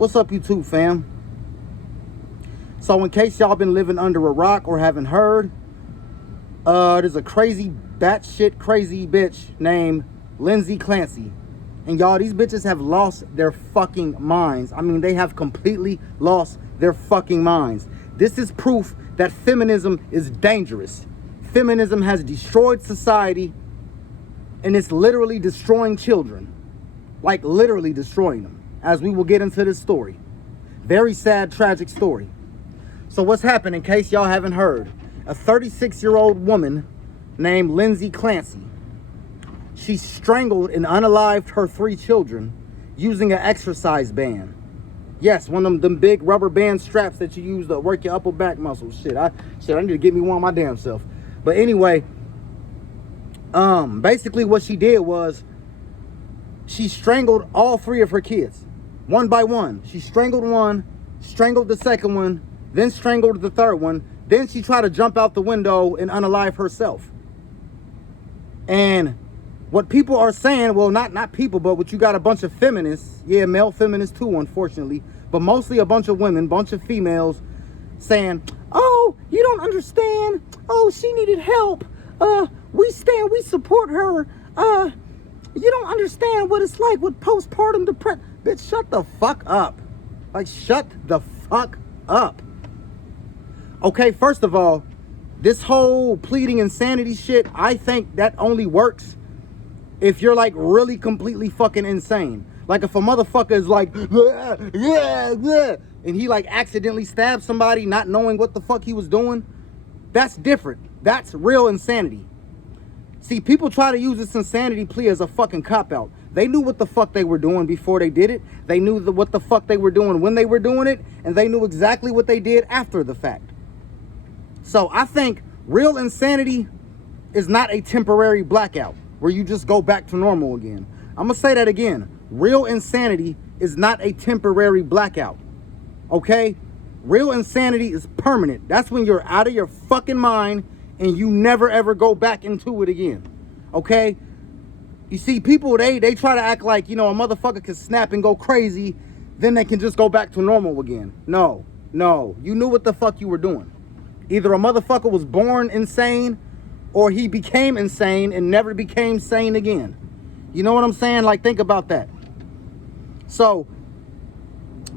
What's up, YouTube fam? So in case y'all been living under a rock or haven't heard, there's a crazy, batshit crazy bitch named Lindsay Clancy. And y'all, these bitches have lost their fucking minds. I mean, they have completely lost their fucking minds. This is proof that feminism is dangerous. Feminism has destroyed society, and it's literally destroying children. Like, literally destroying them, as we will get into this story. Very sad, tragic story. So what's happened, in case y'all haven't heard, a 36-year-old woman named Lindsay Clancy, she strangled and unalived her 3 children using an exercise band. Yes, one of them big rubber band straps that you use to work your upper back muscles. Shit, I need to get me one my damn self. But anyway, basically what she did was she strangled all 3 of her kids, one by one. She strangled one, strangled the second one, then strangled the third one. Then she tried to jump out the window and unalive herself. And what people are saying, well, not people, but what you got a bunch of feminists, yeah, male feminists too, unfortunately, but mostly a bunch of women, bunch of females saying, oh, you don't understand. Oh, she needed help. We support her. You don't understand what it's like with postpartum depression. Bitch, shut the fuck up. Like, shut the fuck up. Okay, first of all, this whole pleading insanity shit, I think that only works if you're like really completely fucking insane. Like if a motherfucker is like, and he like accidentally stabs somebody not knowing what the fuck he was doing, that's different. That's real insanity. See, people try to use this insanity plea as a fucking cop-out. They knew what the fuck they were doing before they did it. They knew what the fuck they were doing when they were doing it. And they knew exactly what they did after the fact. So I think real insanity is not a temporary blackout where you just go back to normal again. I'm going to say that again. Real insanity is not a temporary blackout. Okay? Real insanity is permanent. That's when you're out of your fucking mind and you never ever go back into it again. Okay? You see, people, they try to act like, you know, a motherfucker can snap and go crazy, then they can just go back to normal again. No. You knew what the fuck you were doing. Either a motherfucker was born insane or he became insane and never became sane again. You know what I'm saying? Like, think about that. So,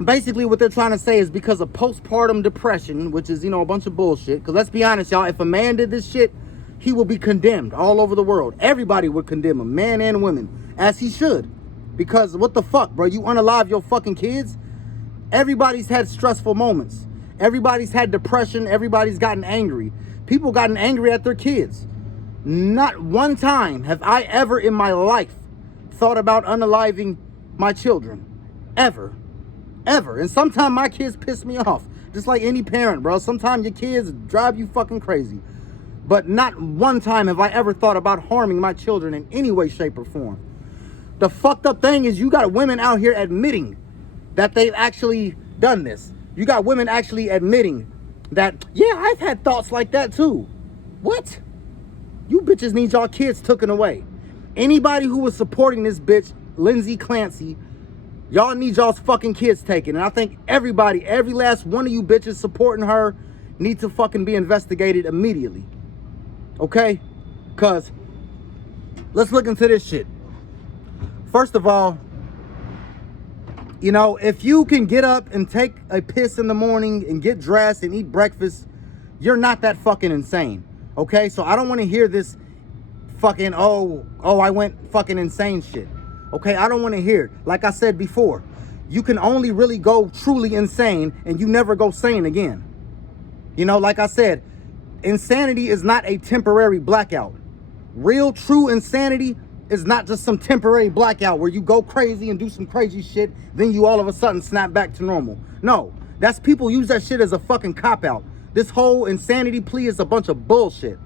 basically what they're trying to say is because of postpartum depression, which is, you know, a bunch of bullshit. Because let's be honest, y'all, if a man did this shit, he will be condemned all over the world. Everybody would condemn him, man and women, as he should. Because what the fuck, bro? You unalive your fucking kids? Everybody's had stressful moments. Everybody's had depression. Everybody's gotten angry. People gotten angry at their kids. Not one time have I ever in my life thought about unaliving my children. Ever. And sometimes my kids piss me off. Just like any parent, bro. Sometimes your kids drive you fucking crazy. But not one time have I ever thought about harming my children in any way, shape, or form. The fucked up thing is you got women out here admitting that they've actually done this. You got women actually admitting that, yeah, I've had thoughts like that too. What? You bitches need y'all kids taken away. Anybody who was supporting this bitch, Lindsay Clancy, y'all need y'all's fucking kids taken. And I think everybody, every last one of you bitches supporting her need to fucking be investigated immediately. Okay? Because let's look into this shit. First of all, you know, if you can get up and take a piss in the morning and get dressed and eat breakfast, you're not that fucking insane. Okay? So I don't want to hear this fucking, oh, I went fucking insane shit. Okay? I don't want to hear it. Like I said before, you can only really go truly insane and you never go sane again. You know, like I said, insanity is not a temporary blackout. Real, true insanity is not just some temporary blackout where you go crazy and do some crazy shit, then you all of a sudden snap back to normal. No, that's people use that shit as a fucking cop-out. This whole insanity plea is a bunch of bullshit.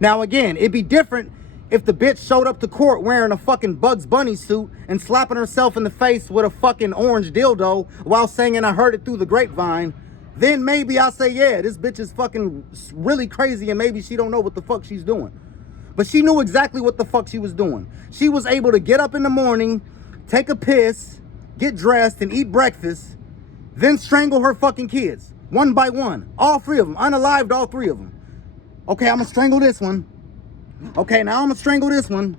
Now, again, it'd be different if the bitch showed up to court wearing a fucking Bugs Bunny suit and slapping herself in the face with a fucking orange dildo while saying, I heard it through the grapevine. Then maybe I'll say, yeah, this bitch is fucking really crazy and maybe she don't know what the fuck she's doing. But she knew exactly what the fuck she was doing. She was able to get up in the morning, take a piss, get dressed, and eat breakfast, Then strangle her fucking kids. One by one. All three of them. Unalived all three of them. Okay, I'm gonna strangle this one. Okay, now I'm gonna strangle this one.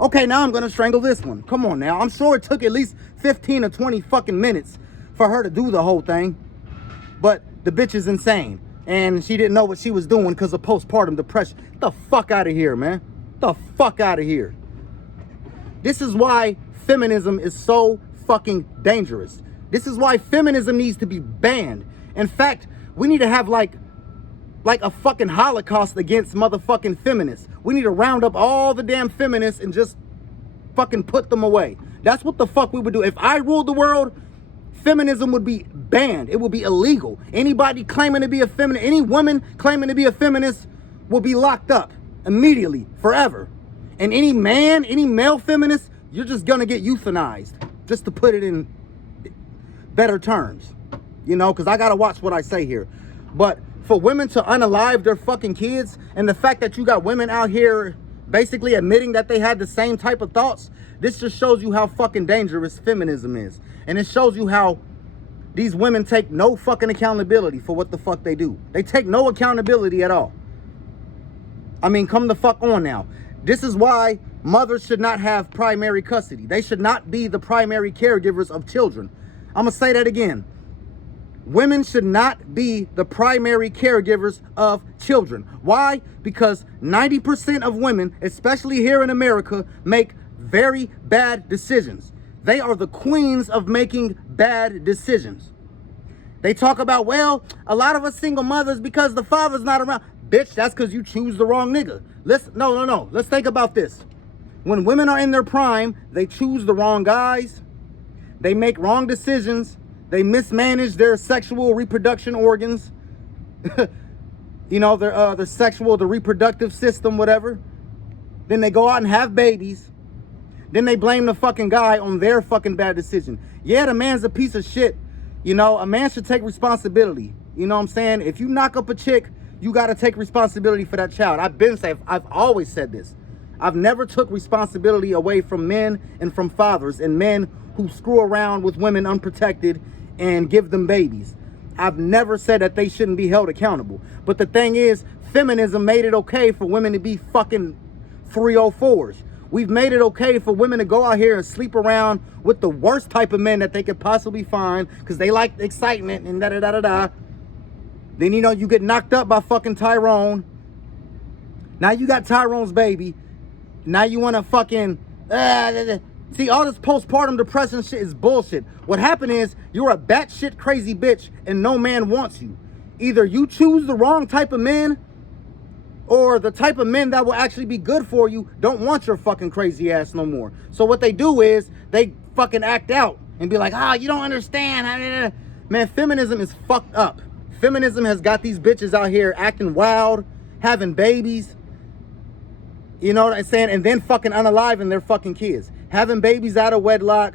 Okay, now I'm gonna strangle this one. Come on now. I'm sure it took at least 15 or 20 fucking minutes for her to do the whole thing. But the bitch is insane. And she didn't know what she was doing because of postpartum depression. Get the fuck out of here, man. Get the fuck out of here. This is why feminism is so fucking dangerous. This is why feminism needs to be banned. In fact, we need to have like a fucking holocaust against motherfucking feminists. We need to round up all the damn feminists and just fucking put them away. That's what the fuck we would do. If I ruled the world, feminism would be banned. It would be illegal. Anybody claiming to be a feminist, any woman claiming to be a feminist will be locked up immediately, forever. And any man, any male feminist, you're just gonna get euthanized, just to put it in better terms. You know, because I gotta watch what I say here. But for women to unalive their fucking kids, and the fact that you got women out here basically admitting that they had the same type of thoughts, this just shows you how fucking dangerous feminism is. And it shows you how these women take no fucking accountability for what the fuck they do. They take no accountability at all. I mean, come the fuck on now. This is why mothers should not have primary custody. They should not be the primary caregivers of children. I'm gonna say that again. Women should not be the primary caregivers of children. Why? Because 90% of women, especially here in America, make very bad decisions. They are the queens of making bad decisions. They talk about, well, a lot of us single mothers because the father's not around. Bitch, that's because you choose the wrong nigga. No. Let's think about this. When women are in their prime, they choose the wrong guys. They make wrong decisions. They mismanage their sexual reproduction organs. You know, their sexual, the reproductive system, whatever. Then they go out and have babies. Then they blame the fucking guy on their fucking bad decision. Yeah, the man's a piece of shit. You know, a man should take responsibility. You know what I'm saying? If you knock up a chick, you got to take responsibility for that child. I've always said this. I've never took responsibility away from men and from fathers and men who screw around with women unprotected and give them babies. I've never said that they shouldn't be held accountable. But the thing is, feminism made it okay for women to be fucking 304s. We've made it okay for women to go out here and sleep around with the worst type of men that they could possibly find because they like excitement and da-da-da-da-da. Then, you know, you get knocked up by fucking Tyrone. Now you got Tyrone's baby. Now you want to fucking... See, all this postpartum depression shit is bullshit. What happened is you're a batshit crazy bitch and no man wants you. Either you choose the wrong type of men or the type of men that will actually be good for you don't want your fucking crazy ass no more. So what they do is they fucking act out and be like, you don't understand. Man, feminism is fucked up. Feminism has got these bitches out here acting wild, having babies. You know what I'm saying? And then fucking unaliving their fucking kids. Having babies out of wedlock.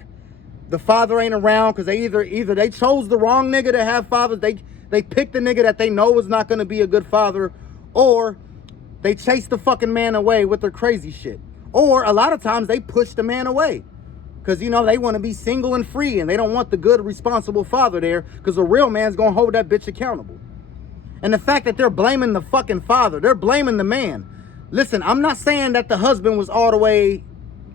The father ain't around because they either they chose the wrong nigga to have fathers. They picked the nigga that they know is not going to be a good father. Or they chase the fucking man away with their crazy shit. Or a lot of times they push the man away. Because, you know, they want to be single and free. And they don't want the good, responsible father there. Because the real man's going to hold that bitch accountable. And the fact that they're blaming the fucking father. They're blaming the man. Listen, I'm not saying that the husband was all the way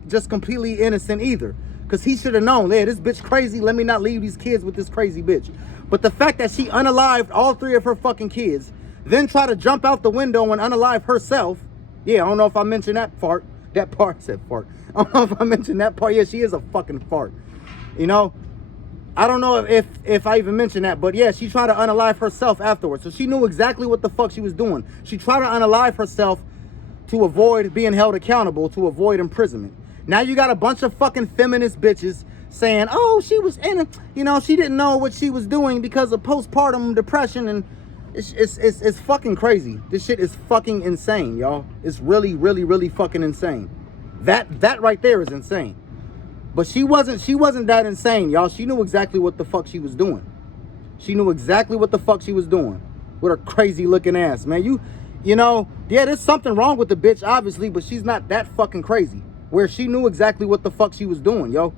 just completely innocent either. Because he should have known, yeah, this bitch crazy. Let me not leave these kids with this crazy bitch. But the fact that she unalived all three of her fucking kids, then try to jump out the window and unalive herself. Yeah, I don't know if I mentioned that part. That part said fart. I don't know if I mentioned that part. Yeah, she is a fucking fart. You know, I don't know if I even mentioned that. But yeah, she tried to unalive herself afterwards. So she knew exactly what the fuck she was doing. She tried to unalive herself to avoid being held accountable, to avoid imprisonment. Now you got a bunch of fucking feminist bitches saying, oh, she was in it. You know, she didn't know what she was doing because of postpartum depression. And it's fucking crazy. This shit is fucking insane, y'all. It's really, really, really fucking insane. That right there is insane. But she wasn't that insane, y'all. She knew exactly what the fuck she was doing. She knew exactly what the fuck she was doing with her crazy looking ass, man. You know, yeah, there's something wrong with the bitch, obviously, but she's not that fucking crazy. Where she knew exactly what the fuck she was doing, yo.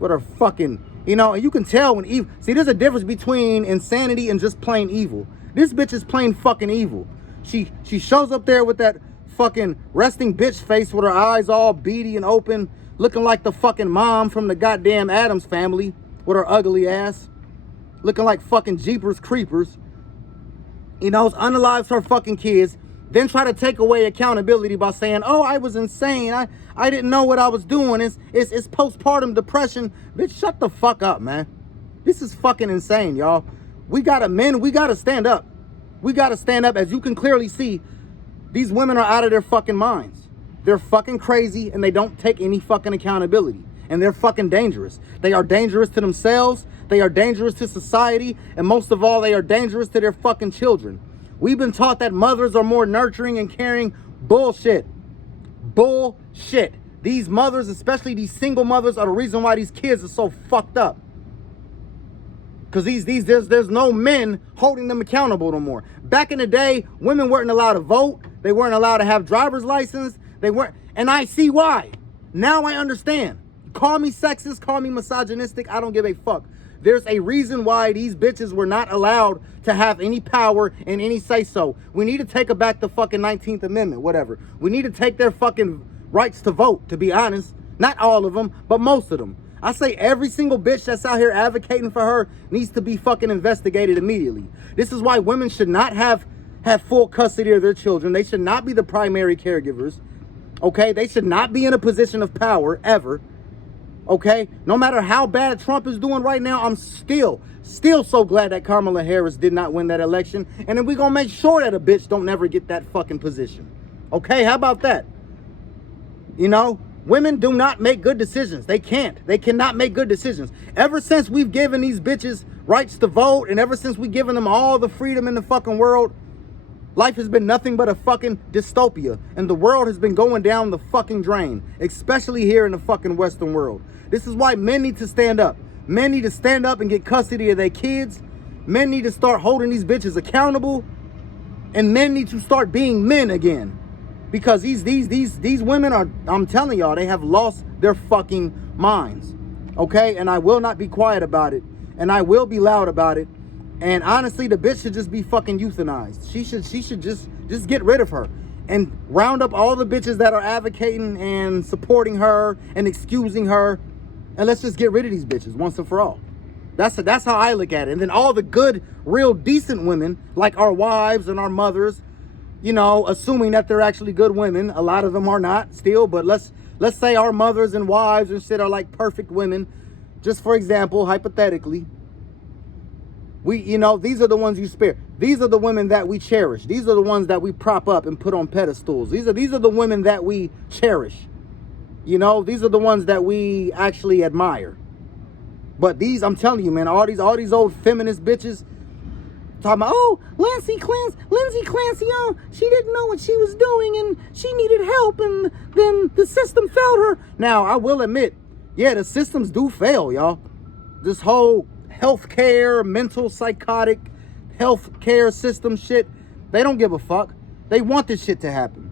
With her fucking You know, and you can tell when evil. See, there's a difference between insanity and just plain evil. This bitch is plain fucking evil. She shows up there with that fucking resting bitch face with her eyes all beady and open, looking like the fucking mom from the goddamn Addams Family with her ugly ass, looking like fucking Jeepers Creepers. You know, unalives her fucking kids, then try to take away accountability by saying, "Oh, I was insane. I didn't know what I was doing. It's postpartum depression." Bitch, shut the fuck up, man. This is fucking insane, y'all. We gotta stand up. We gotta stand up. As you can clearly see, these women are out of their fucking minds. They're fucking crazy and they don't take any fucking accountability. And they're fucking dangerous. They are dangerous to themselves. They are dangerous to society. And most of all, they are dangerous to their fucking children. We've been taught that mothers are more nurturing and caring. Bullshit. Bullshit. These mothers, especially these single mothers, are the reason why these kids are so fucked up. Because there's no men holding them accountable no more. Back in the day, women weren't allowed to vote. They weren't allowed to have driver's license. They weren't, and I see why. Now I understand. Call me sexist, call me misogynistic, I don't give a fuck. There's a reason why these bitches were not allowed to have any power and any say-so. We need to take back the fucking 19th Amendment, whatever. We need to take their fucking rights to vote, to be honest. Not all of them, but most of them. I say every single bitch that's out here advocating for her needs to be fucking investigated immediately. This is why women should not have full custody of their children. They should not be the primary caregivers. Okay? They should not be in a position of power, ever. Okay? No matter how bad Trump is doing right now, I'm still so glad that Kamala Harris did not win that election. And then we're going to make sure that a bitch don't never get that fucking position. Okay? How about that? You know? Women do not make good decisions. They can't. They cannot make good decisions. Ever since we've given these bitches rights to vote, and ever since we've given them all the freedom in the fucking world, life has been nothing but a fucking dystopia. And the world has been going down the fucking drain, especially here in the fucking Western world. This is why men need to stand up. Men need to stand up and get custody of their kids. Men need to start holding these bitches accountable. And men need to start being men again. Because these women are, I'm telling y'all, they have lost their fucking minds. Okay? And I will not be quiet about it. And I will be loud about it. And honestly, the bitch should just be fucking euthanized. She should just get rid of her. And round up all the bitches that are advocating and supporting her and excusing her. And let's just get rid of these bitches once and for all. That's how I look at it. And then all the good, real decent women, like our wives and our mothers, you know, assuming that they're actually good women. A lot of them are not still, but let's say our mothers and wives and shit are like perfect women. Just for example, hypothetically, these are the ones you spare. These are the women that we cherish. These are the ones that we prop up and put on pedestals. These are the women that we cherish. You know, these are the ones that we actually admire. But these, I'm telling you, man, all these old feminist bitches talking about, oh, Lindsay Clancy, oh, she didn't know what she was doing and she needed help and then the system failed her. Now, I will admit, yeah, the systems do fail, y'all. This whole healthcare, mental, psychotic healthcare system shit, they don't give a fuck. They want this shit to happen.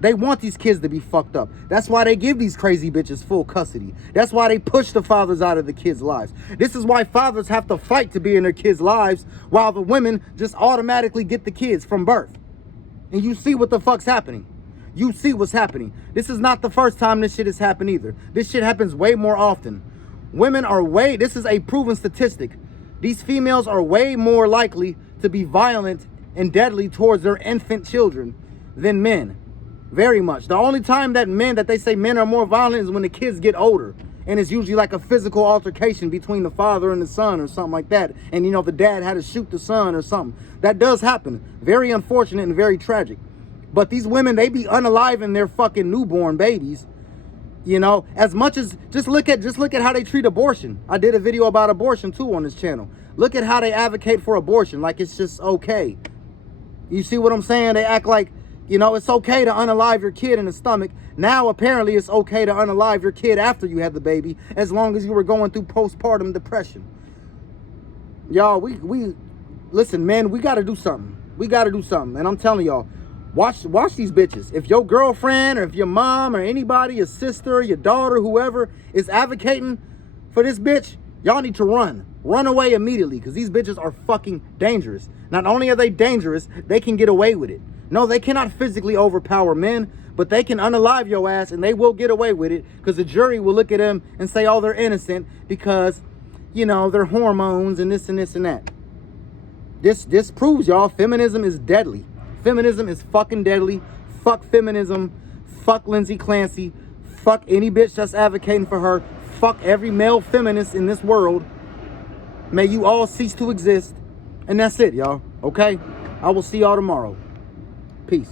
They want these kids to be fucked up. That's why they give these crazy bitches full custody. That's why they push the fathers out of the kids' lives. This is why fathers have to fight to be in their kids' lives while the women just automatically get the kids from birth. And you see what the fuck's happening. You see what's happening. This is not the first time this shit has happened either. This shit happens way more often. Women are this is a proven statistic. These females are way more likely to be violent and deadly towards their infant children than men. Very much. The only time that they say men are more violent is when the kids get older. And it's usually like a physical altercation between the father and the son or something like that. And, you know, the dad had to shoot the son or something. That does happen. Very unfortunate and very tragic. But these women, they be unaliving their fucking newborn babies. You know, as much as, just look at how they treat abortion. I did a video about abortion too on this channel. Look at how they advocate for abortion like it's just okay. You see what I'm saying? They act like, you know, it's okay to unalive your kid in the stomach. Now, apparently, it's okay to unalive your kid after you had the baby, as long as you were going through postpartum depression. Y'all, we listen, man, we got to do something. We got to do something. And I'm telling y'all, watch these bitches. If your girlfriend or if your mom or anybody, your sister, your daughter, whoever is advocating for this bitch, Y'all need to run. Run away immediately, because these bitches are fucking dangerous. Not only are they dangerous, they can get away with it. No, they cannot physically overpower men, but they can unalive your ass, and they will get away with it, because the jury will look at them and say, oh, they're innocent because, you know, their hormones and this and this and that. This proves, y'all, feminism is deadly. Feminism is fucking deadly. Fuck feminism. Fuck Lindsay Clancy. Fuck any bitch that's advocating for her. Fuck every male feminist in this world. May you all cease to exist. And that's it, y'all. Okay? I will see y'all tomorrow. Peace.